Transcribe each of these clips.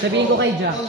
Sabihin ko kay Jack.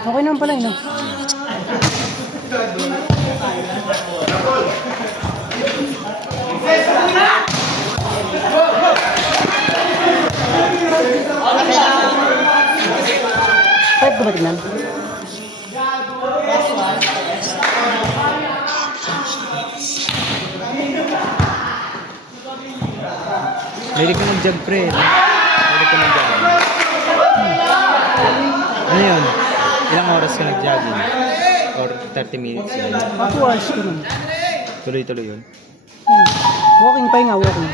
Okay naman pala yun. Kahit ba tignan? Lirik ko mag-jog pre. Lirik ko mag-jog. Ano yun? Ilang oras ka nag-jogging? Or 30 minutes yun? 2 hours ko nun. Tuloy-tuloy yun? Walking pa nga, walking.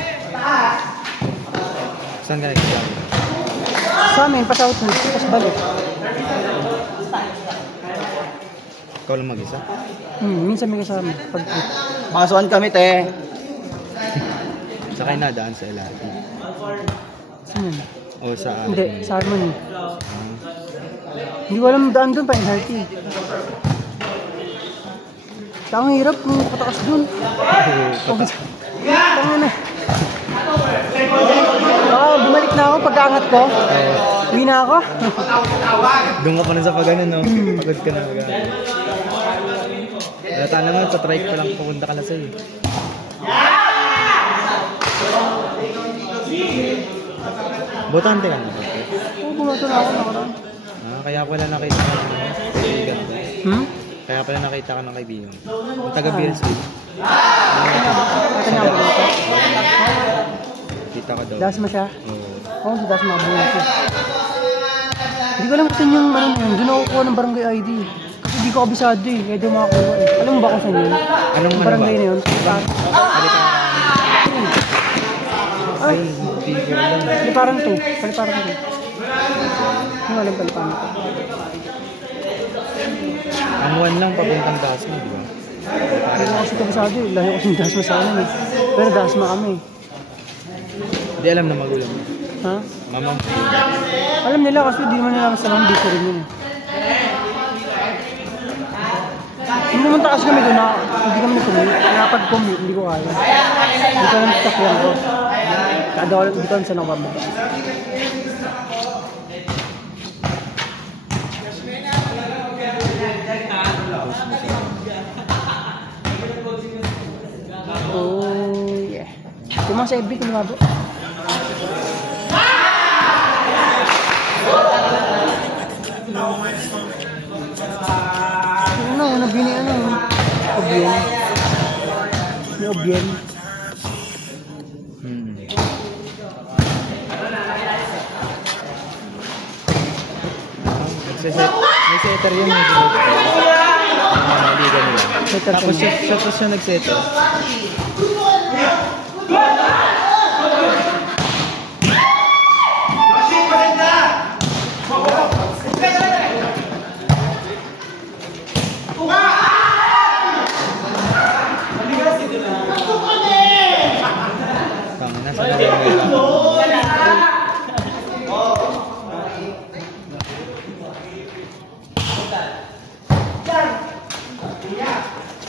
Saan ka nag-jogging? Sa amin, pa-south hand, tapos balik. Ikaw lang mag-isa? Minsan may kasama. Pag-trip. Makasuhan kami, te. Sa kayo nadaan sa LRT? Saan yun? O sa... Hindi, sa Harmony. Hindi ko alam daan doon pa, LRT. Ang hirap kung patakas doon. Tangin na. Bumalik na ako pagkaangat ko. Uwi na ako. Doon ka pa na sa pag-anon, no? Pagod ka na pag-anon. Lata naman, sa trike pa lang pupunta ka na sa'yo. Botante ka na? Oo, bumato na ako nakaraan. Kaya pala nakita ka ng kaibigan ko. Kaya pala nakita ka ng kaibigan ko. Yung taga-BLC. Ito niya ako dito. Kita ka daw. Dasma siya? Oo. Oo, si Dasma buhay siya. Hindi ko alam kung saan yung ano yun. Doon ako kuha ng barangay ID. Kasi hindi ko kabisado eh. Kaya di makakuha eh. Alam mo ba kung saan yun? Anong barangay na yun? Ay, hindi ko alam. Paliparan to. Paliparan to. Hindi alam paliparan to. Ang one lang papuntang Dasma, di ba? Hindi ko kasi kabisado eh. Layo kasi yung Dasma sa amin eh. Pero Dasma kami. Hindi alam na magulang mo. Ha? Mama mo. Alam nila kasi di naman nila masalang dito rin yun eh. Nung pumunta kasi kami doon na hindi kami nag-commute. Kaya pag-commute, hindi ko kaya. Hindi ko lang takyan ko. Kada ko dito lang sa nakababa. Oh yeah. Yung mga sa FB, kung mabo. Ano, nabini ano, obyen. May obyen. May setter yun. Hindi ka nila. Tapos siya nag-settle.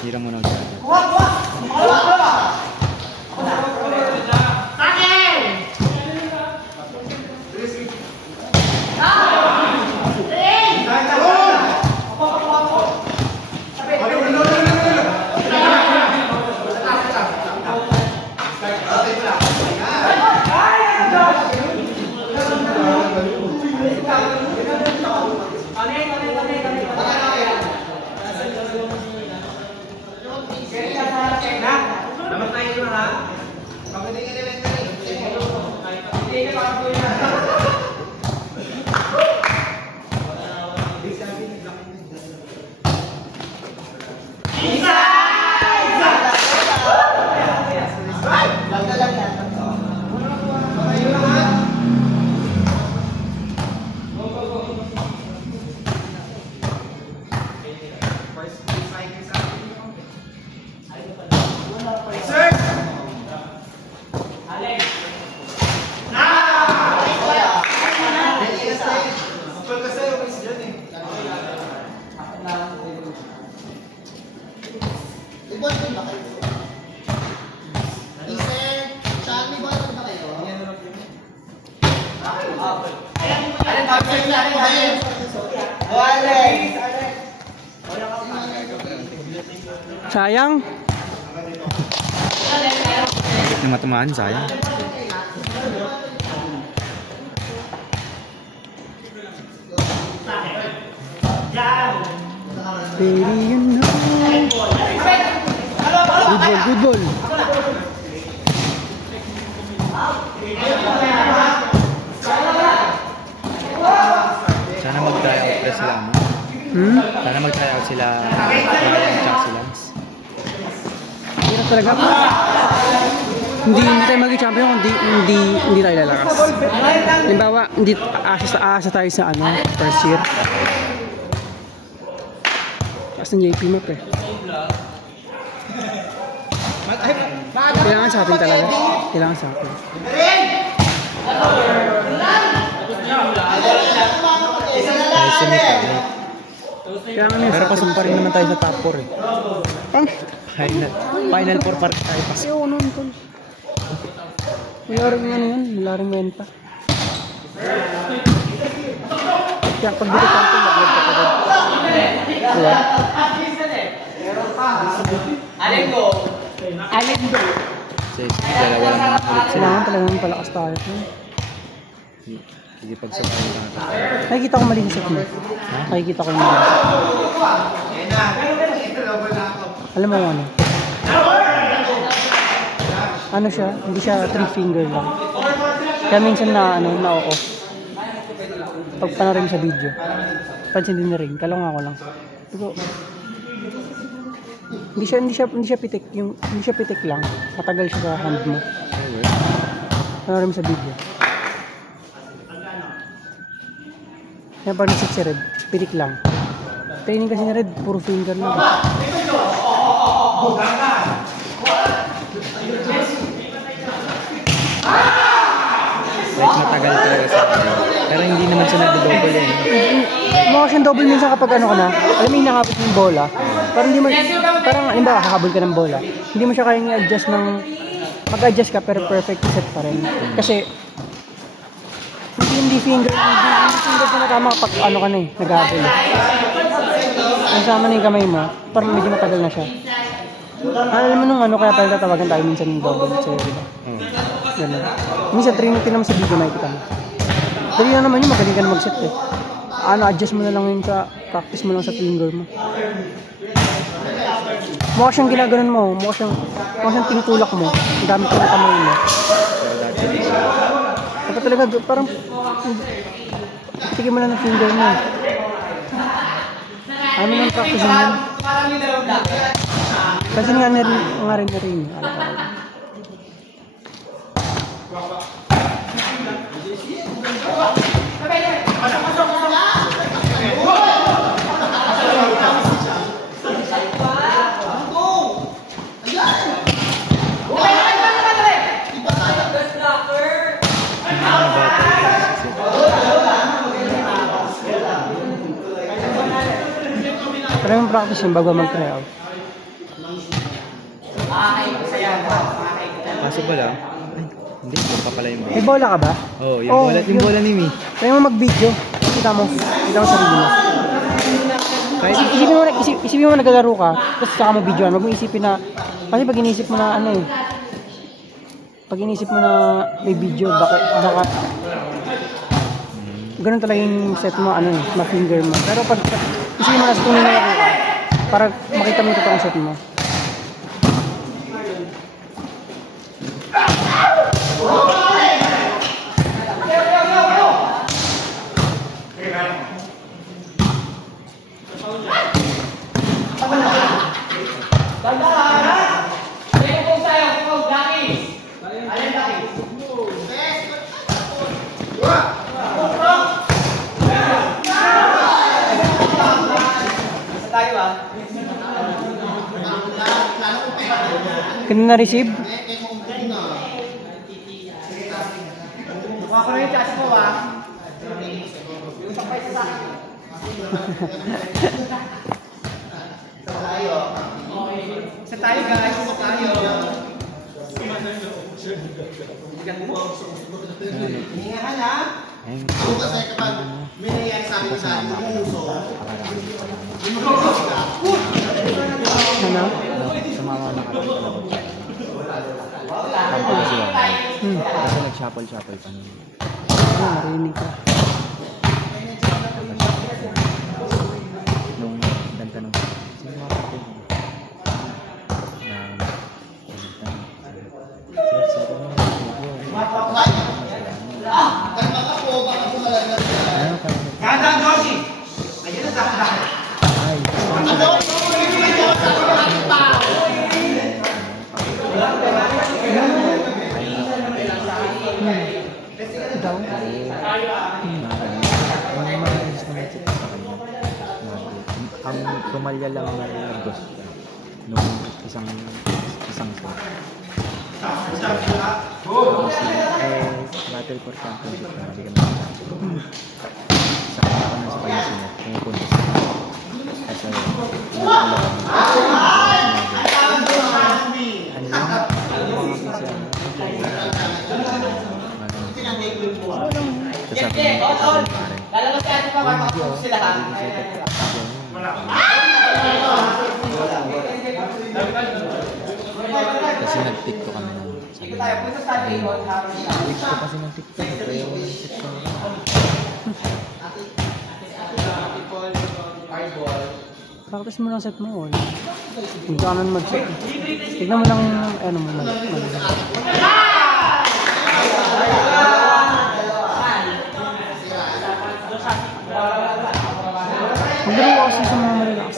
Hirang mo na ulit. Sayang. Yung matamaan, sayang. Baby, you know. Good ball. Sana mag-try out na sila. Sana mag-try out sila. Ryan at si Lance. Hirap talaga. Hindi tayo mag-champion kung hindi tayo lalakas. Halimbawa, hindi aasa tayo sa first year. Taas ng JP map eh. Kailangan sa atin talaga. Kailangan sa atin. Pero pasok pa rin naman tayo sa top 4 eh. Final 4 pa rin tayo pasok. Ayaw nun tol. Wala rin yun. Wala rin wenta. Kaya pag dito champion, mag-vlog ka pa rin. Diba? Alendo. Dalawa lang naman ulit sila. Kailangan talagang palakas tayo. Hindi pagsabay lang ito. Nakikita ko mali sa mo. Nakikita ko yung mali. Alam mo ano? Ano siya? Hindi siya 3 finger lang. Kaya minsan na-off. Pag panarin sa video. Pansin din na rin. Kalong ako lang. Pero, hindi siya pitik. Hindi siya pitik lang. Matagal siya sa hand mo. Panarin sa video. Kaya pag nasik si Red, pitik lang. Training kasi ni Red, puro finger lang. Like matagal talaga sa akin. Pero hindi naman siya nag-double eh. Mukha siyang double minsan kapag ano ka na. Alam mo yung nakapit yung bola. Parang hindi mo, halimbawa kakabol ka ng bola. Hindi mo siya kayang i-adjust ng, mag-adjust ka pero perfect set pa rin. Kasi, hindi finger na tama kapag ano ka na eh, nag-habol. Nasama na yung kamay mo, parang medyo matagal na siya. Alam mo nung kaya pala tatawagan tayo minsan yung double sa'yo, diba? Ganun. Minsan training naman sa video nakikita mo. Dali lang naman yun, magaling ka na mag-set eh. Adjust mo na lang yun sa, practice mo lang sa finger mo. Mukha siyang ginaganon mo, mukha siyang tinutulak mo. Ang dami ko ng kamay mo. Dapat talaga, parang tigil mo lang ng finger mo. Ano nang practice mo? Kasi nga rin na rin. Pero yung practice yung bago mag-try out. Kaso pala, hindi, yung pa pala yung bola. May bola ka ba? Oo, yung bola ni Mi. Kaya mo mag-video. Kita mo sarili mo. Isipin mo naglalaro ka, tapos saka mo videoan. Huwag mo isipin na, kasi pag inisip mo na ano eh, pag inisip mo na may video, baka ganun talaga yung set mo, ano eh, ma-finger mo. Pero pag isipin mo na sa tunay na laro ka, para makita mo yung totoong set mo. Kaya na-receive? Mukha ko na yung chas ko Isa tayo guys, isa tayo. Hingahan ha? Bukas ay kapag may nangyari sa amin sa Ano? Sumama na kami sa labot. Kampo na sila. Kasi nag-shuffle-shuffle pa nila. Narinig ka. Nung nagtanong, sino mga kapatid mo? Ganda, Joshi! Ayun na sa Ay, Daw? Ang tumalya lang na nag-ghost nung isang set. Battle for championship na hindi kami sa kanya sa kanya sinet pumupunta sa kasi lalabas ka pa makapag sila ha. Kasi nag-tiktok kami ng sabi ko kasi ng tiktok kaya yung tiktok Practice mo lang set mo. Hindi ka naman mag-set. Tignan mo lang ano mo mag Maglaro ako kasi sa mga malalakas.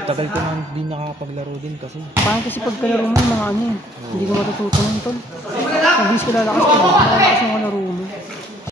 Tagal ko na hindi nakakapaglaro din kasi. Parang kasi pagkalaro mo yung mga ano eh. Hindi ko matututo ng tol. Mabilis ka lalakas ka. Malalakas yung kalaro mo.